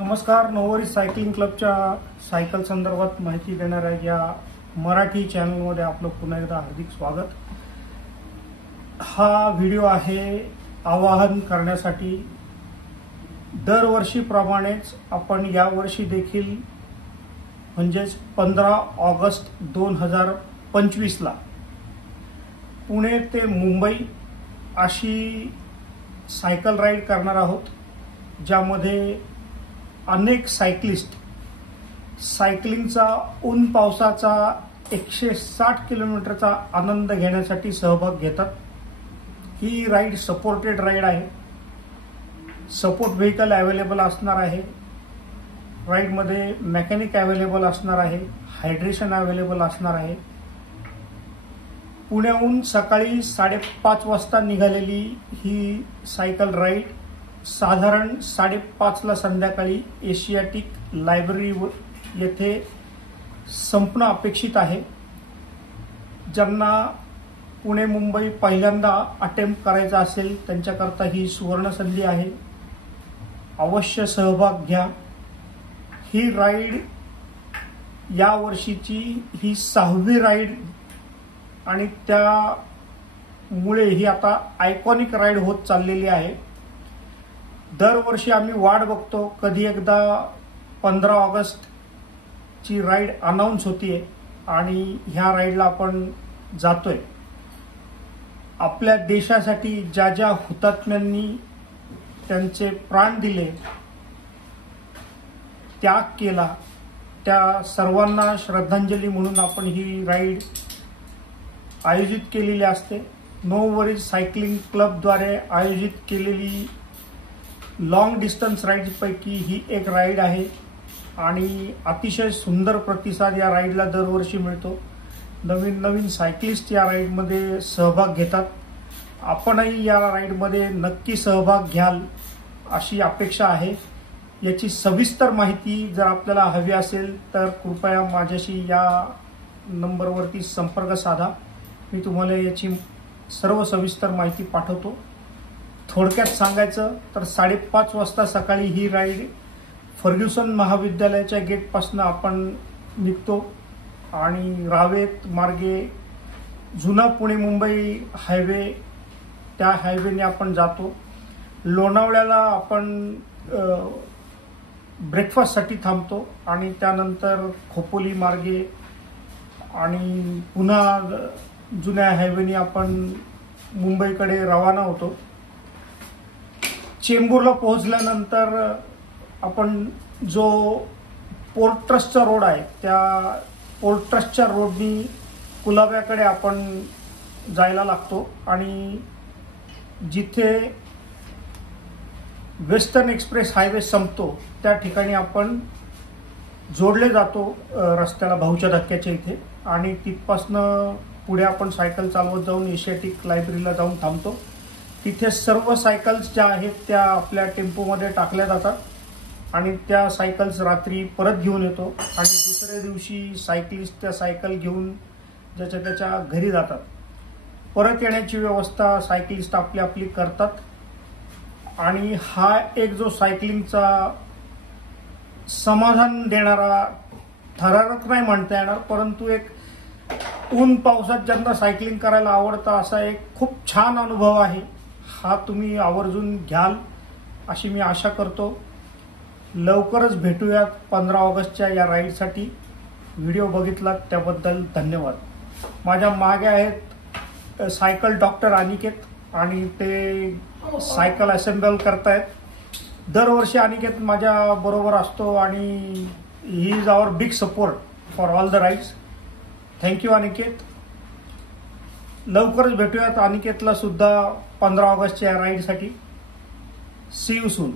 नमस्कार. नववारी सायकलिंग क्लबच्या सायकल संदर्भात माहिती देणाऱ्या या मराठी चॅनलमध्ये आपलं पुन्हा एकदा हार्दिक स्वागत. हा व्हिडिओ आहे आवाहन करण्यासाठी. दरवर्षीप्रमाणेच आपण यावर्षी देखील म्हणजेच 15 ऑगस्ट 2025 ला पुणे ते मुंबई अशी सायकल राईड करणार आहोत, ज्यामध्ये अनेक सायकलिस्ट सायकलिंगचा ऊन पावसाचा 160 किलोमीटरचा आनंद घेण्यासाठी सहभाग घेतात. ही राईड सपोर्टेड राईड आहे. सपोर्ट व्हेकल अवेलेबल असणार आहे. राईडमध्ये मेकॅनिक अवेलेबल असणार आहे. हायड्रेशन अवेलेबल असणार आहे. पुण्याहून सकाळी 5:30 वाजता निघालेली ही सायकल राईड साधारण 5:30 ला संध्याकाळी एशियाटिक लायब्ररी येथे संपणं अपेक्षित आहे. ज्यांना पुणे मुंबई पहिल्यांदा अटेम्प्ट करायचा असेल त्यांच्याकरता ही सुवर्ण संधी आहे. अवश्य सहभाग घ्या. ही राईड या वर्षीची ही 6वी राईड आणि त्यामुळे ही आता आयकॉनिक राईड होत चाललेली आहे. दरवर्षी आम्ही वाट बघतो कधी एकदा 15 ऑगस्ट ची राईड अनाऊन्स होतीये आणि ह्या राईडला आपण जातोय. आपल्या देशासाठी ज्या ज्या हुतात्म्यांनी त्यांचे प्राण दिले, त्याग केला, त्या सर्वांना श्रद्धांजली म्हणून आपण ही राईड आयोजित केलेली असते. नववारी सायकलिंग क्लबद्वारे आयोजित केलेली लॉंग डिस्टन्स राईडपैकी ही एक राईड आहे आणि अतिशय सुंदर प्रतिसाद या राईडला दरवर्षी मिळतो. नवीन नवीन सायकलिस्ट या राईडमध्ये सहभाग घेतात. आपणही या राईडमध्ये नक्की सहभाग घ्याल अशी अपेक्षा आहे. याची सविस्तर माहिती जर आपल्याला हवी असेल तर कृपया माझ्याशी या नंबरवरती संपर्क साधा. मी तुम्हाला याची सर्व सविस्तर माहिती पाठवतो. थोडक्यात सांगायचं तर 5:30 वाजता सकाळी ही राईड फर्ग्युसन महाविद्यालयाच्या गेटपासून आपण निघतो आणि रावेत मार्गे जुना पुणे मुंबई हायवे, त्या हायवेने आपण जातो. लोणावळ्याला आपण ब्रेकफास्टसाठी थांबतो आणि त्यानंतर खोपोली मार्गे आणि पुन्हा जुन्या हायवेने आपण मुंबईकडे रवाना होतो. चेंबूरला पोहोचल्यानंतर आपण जो पोर्ट ट्रस्टचा रोड आहे त्या पोर्ट ट्रस्टच्या रोडनी कुलाब्याकडे आपण जायला लागतो आणि जिथे वेस्टर्न एक्सप्रेस हायवे संपतो त्या ठिकाणी आपण जोडले जातो रस्त्याला भाऊच्या धक्क्याच्या इथे आणि तिथपासनं पुढे आपण सायकल चालवत जाऊन एशियाटिक लायब्ररीला जाऊन थांबतो. तिथे सर्व सायकल्स ज्या आहेत त्या आपल्या टेम्पोमध्ये टाकल्या जातात आणि त्या सायकल्स रात्री परत घेऊन येतो आणि दुसऱ्या दिवशी सायकलिस्ट त्या सायकल घेऊन ज्याच्या त्याच्या घरी जातात. परत येण्याची व्यवस्था सायकलिस्ट आपली आपली करतात आणि हा एक जो सायकलिंगचा समाधान देणारा, थरारक नाही म्हणता येणार, परंतु एक ऊन पावसात ज्यांना सायकलिंग करायला आवडतं असा एक खूप छान अनुभव आहे. हा तुम्ही आवर्जून घ्याल अशी मी आशा करतो. लवकरच भेटूयात 15 ऑगस्टच्या या राईडसाठी. व्हिडिओ बघितलात त्याबद्दल धन्यवाद. माझ्या मागे आहेत सायकल डॉक्टर अनिकेत आणि ते सायकल असेंबल करतायत. दरवर्षी अनिकेत माझ्या बरोबर असतो आणि he is our big support for all the rides. Thank you Aniket. लवकरच भेटूयात अनिकेतला सुद्धा 15 ऑगस्टच्या राईडसाठी. C you soon.